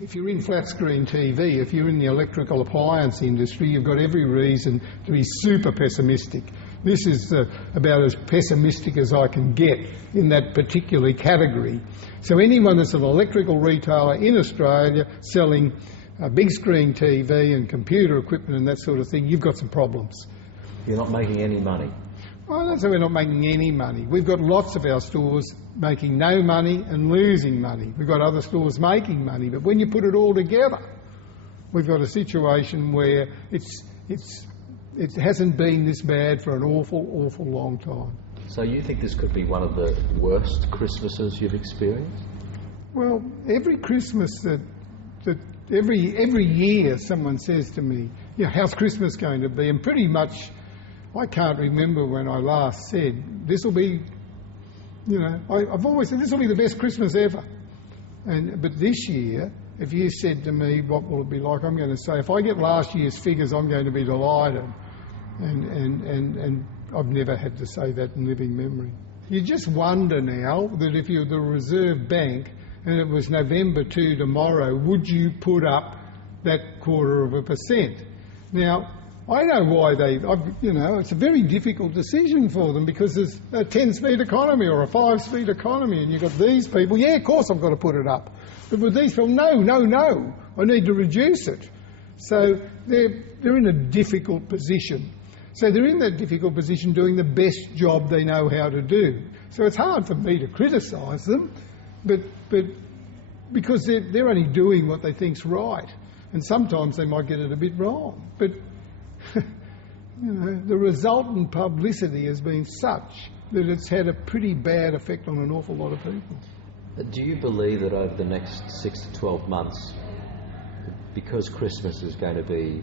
If you're in flat screen TV, if you're in the electrical appliance industry, you've got every reason to be super pessimistic. This is about as pessimistic as I can get in that particular category. So anyone that's an electrical retailer in Australia selling big screen TV and computer equipment and that sort of thing, you've got some problems. You're not making any money. Well, I don't say we're not making any money. We've got lots of our stores making no money and losing money. We've got other stores making money. But when you put it all together, we've got a situation where it hasn't been this bad for an awful, awful long time. So you think this could be one of the worst Christmases you've experienced? Well, every Christmas every year someone says to me, how's Christmas going to be? And pretty much I can't remember when I last said, this will be, I've always said this will be the best Christmas ever. But this year, if you said to me, what will it be like? I'm going to say, if I get last year's figures, I'm going to be delighted. And I've never had to say that in living memory. You just wonder now that if you're the Reserve Bank and it was November 2 tomorrow, would you put up that 0.25%? Now, I know why it's a very difficult decision for them because there's a 10-speed economy or a 5-speed economy and you've got these people, of course I've got to put it up. But with these people, no, I need to reduce it. So they're in a difficult position. So they're in that difficult position doing the best job they know how to do. So it's hard for me to criticise them, but because they're only doing what they think's right. And sometimes they might get it a bit wrong. But the resultant publicity has been such that it's had a pretty bad effect on an awful lot of people. Do you believe that over the next 6 to 12 months, because Christmas is going to be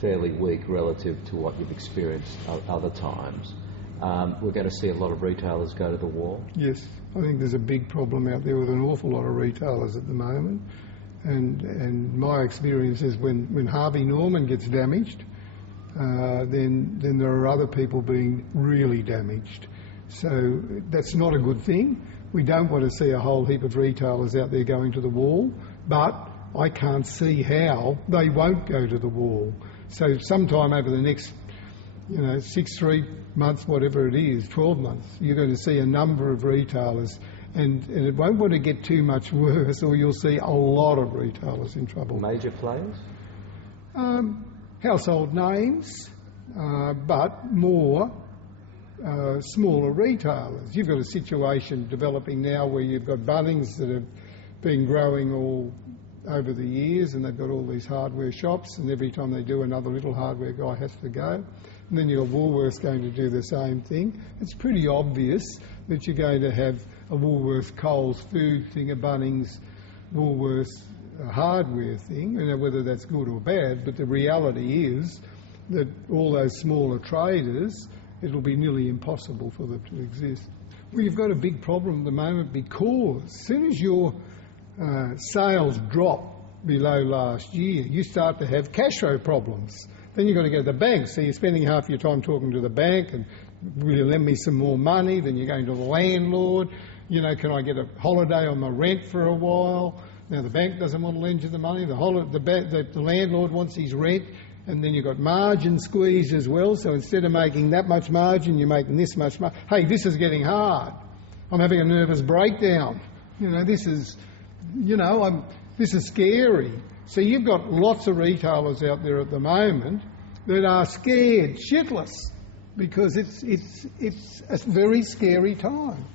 fairly weak relative to what you've experienced other times, we're going to see a lot of retailers go to the wall? Yes, I think there's a big problem out there with an awful lot of retailers at the moment. And my experience is when Harvey Norman gets damaged, then there are other people being really damaged. So that's not a good thing. We don't want to see a whole heap of retailers out there going to the wall, but I can't see how they won't go to the wall. So sometime over the next 6, 3 months, whatever it is, 12 months, you're going to see a number of retailers and it won't want to get too much worse or you'll see a lot of retailers in trouble. Major players? Household names, but more smaller retailers. You've got a situation developing now where you've got Bunnings that have been growing all over the years and they've got all these hardware shops and every time they do another little hardware guy has to go. And then you've got Woolworths going to do the same thing. It's pretty obvious that you're going to have a Woolworths Coles food thing, a Bunnings Woolworths hardware thing, whether that's good or bad, but the reality is that all those smaller traders, it'll be nearly impossible for them to exist. Well, you've got a big problem at the moment because as soon as your sales drop below last year, you start to have cash flow problems. Then you've got to go to the bank. So you're spending half your time talking to the bank and will you lend me some more money? Then you're going to the landlord. Can I get a holiday on my rent for a while? Now the bank doesn't want to lend you the money. The landlord wants his rent. And then you've got margin squeeze as well. So instead of making that much margin, you're making this much margin. Hey, this is getting hard. I'm having a nervous breakdown. This is scary. So you've got lots of retailers out there at the moment that are scared shitless because it's a very scary time.